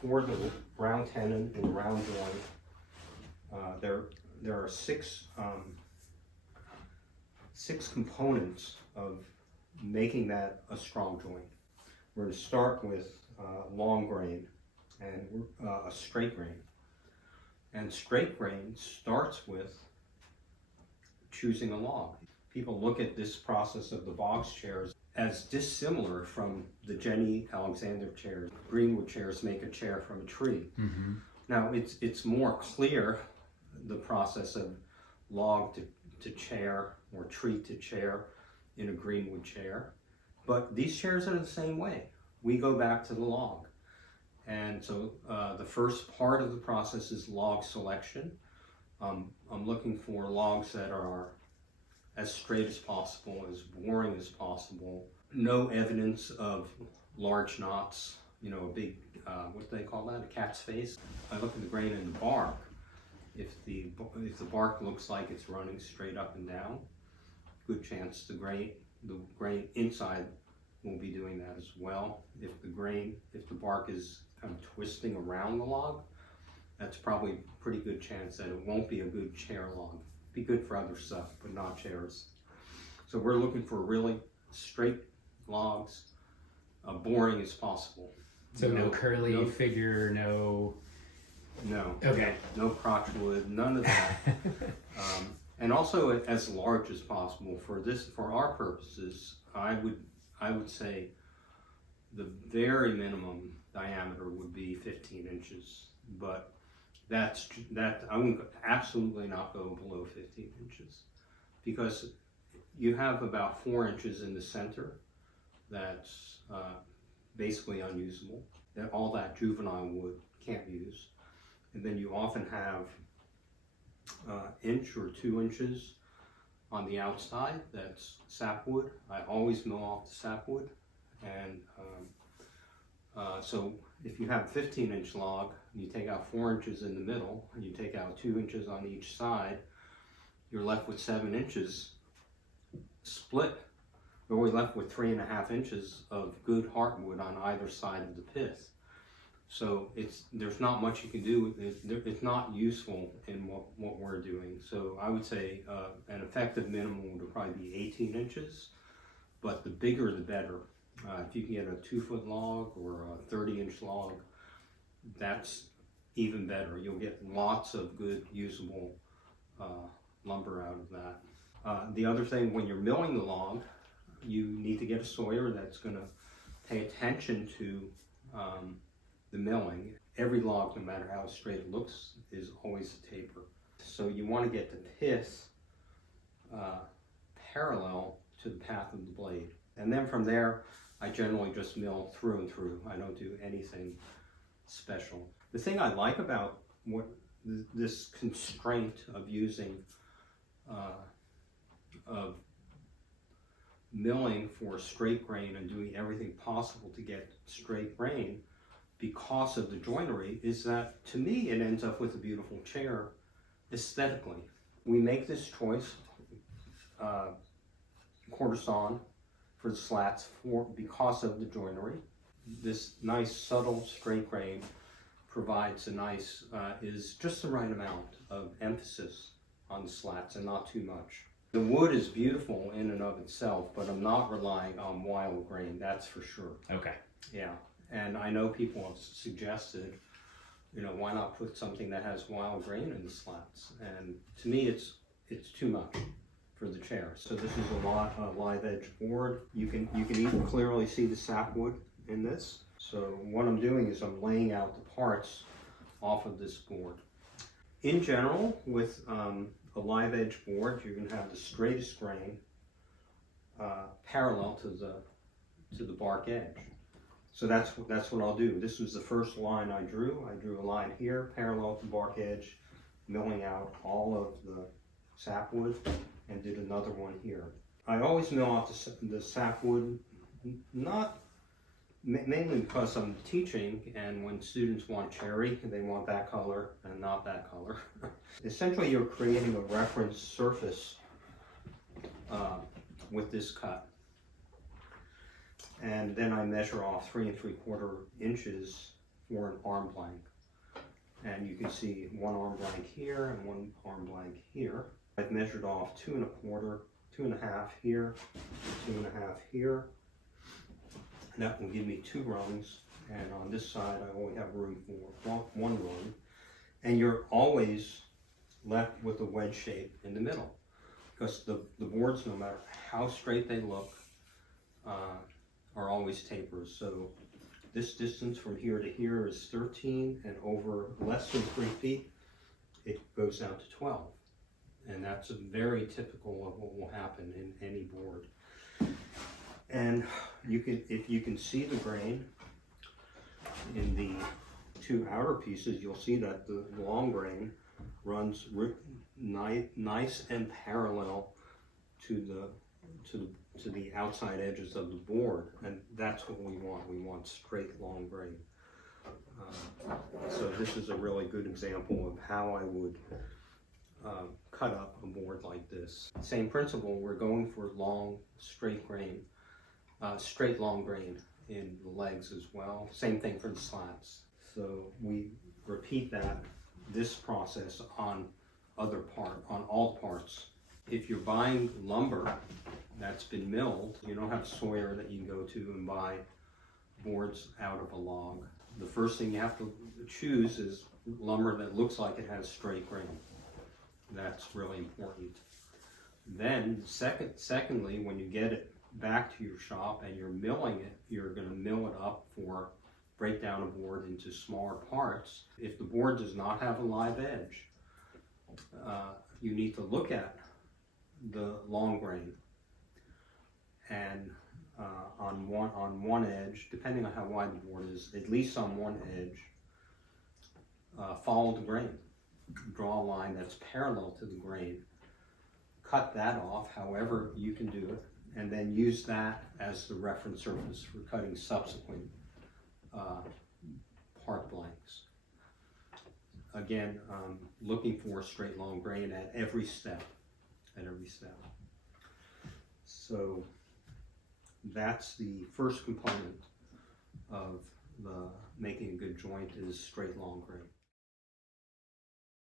for the round tenon and round joint, there are six components of making that a strong joint. We're going to start with long grain and a straight grain. And straight grain starts with choosing a log. People look at this process of the box chairs as dissimilar from the Jenny Alexander chairs. Greenwood chairs make a chair from a tree. Mm-hmm. Now it's more clear, the process of log to chair or tree to chair in a Greenwood chair, but these chairs are the same way. We go back to the log. And so the first part of the process is log selection. I'm looking for logs that are as straight as possible, as boring as possible. No evidence of large knots, you know, a big, what do they call that, a cat's face. I look at the grain in the bark. If the bark looks like it's running straight up and down, good chance the grain inside will be doing that as well. If the bark is kind of twisting around the log, that's probably a pretty good chance that it won't be a good chair log. Be good for other stuff, but not chairs. So we're looking for really straight logs, boring as possible. So no curly figure, no. Okay. No crotchwood, none of that. And also as large as possible. For our purposes, I would say the very minimum diameter would be 15 inches, but I would absolutely not go below 15 inches, because you have about 4 inches in the center that's basically unusable, that all that juvenile wood can't use. And then you often have inch or 2 inches on the outside that's sapwood. I always mill off the sapwood, and so if you have a 15-inch log, you take out 4 inches in the middle, and you take out 2 inches on each side, you're left with 7 inches split. You're only left with 3.5 inches of good heartwood on either side of the pith. So there's not much you can do. It's not useful in what we're doing. So I would say an effective minimum would probably be 18 inches, but the bigger the better. If you can get a 2-foot log or a 30-inch log, that's even better. You'll get lots of good usable lumber out of that. The other thing, when you're milling the log, you need to get a sawyer that's going to pay attention to the milling. Every log, no matter how straight it looks, is always a taper. So you want to get the pith parallel to the path of the blade. And then from there, I generally just mill through and through. I don't do anything special. The thing I like about this constraint of using of milling for straight grain and doing everything possible to get straight grain because of the joinery is that, to me, it ends up with a beautiful chair aesthetically. We make this choice, quarter sawn for the slats because of the joinery. This nice subtle straight grain provides is just the right amount of emphasis on the slats and not too much. The wood is beautiful in and of itself, but I'm not relying on wild grain, that's for sure. Okay. Yeah, and I know people have suggested, why not put something that has wild grain in the slats? And to me, it's too much for the chair. So this is a live edge board. You can even clearly see the sapwood in this. So what I'm doing is I'm laying out the parts off of this board. In general, with a live edge board, you're going to have the straightest grain parallel to the bark edge. So that's what I'll do. This was the first line I drew. I drew a line here parallel to the bark edge, milling out all of the sapwood, and did another one here. I always mill out the sapwood, mainly because I'm teaching, and when students want cherry, they want that color and not that color. Essentially, you're creating a reference surface with this cut. And then I measure off 3 3/4 inches for an arm blank. And you can see one arm blank here and one arm blank here. I've measured off 2 1/4, 2 1/2 here, 2 1/2 here. And that will give me 2 rungs. And on this side, I only have room for one rung. And you're always left with a wedge shape in the middle, because the boards, no matter how straight they look, are always tapers. So this distance from here to here is 13, and over less than 3 feet, it goes down to 12. And that's very typical of what will happen in any board. And you can, if you can see the grain in the 2 outer pieces, you'll see that the long grain runs nice and parallel to the outside edges of the board, and that's what we want. We want straight long grain. So this is a really good example of how I would cut up a board like this. Same principle, we're going for long, straight grain, straight long grain in the legs as well. Same thing for the slats. So we repeat this process on all parts. If you're buying lumber that's been milled, you don't have a Sawyer that you can go to and buy boards out of a log. The first thing you have to choose is lumber that looks like it has straight grain. That's really important. Then secondly, when you get it back to your shop and you're milling it, you're going to mill it up for break down a board into smaller parts. If the board does not have a live edge, you need to look at the long grain, and on one edge, depending on how wide the board is, at least on one edge, follow the grain. Draw a line that's parallel to the grain. Cut that off however you can do it, and then use that as the reference surface for cutting subsequent part blanks. Again, looking for straight long grain at every step. So that's the first component of making a good joint, is straight long grain.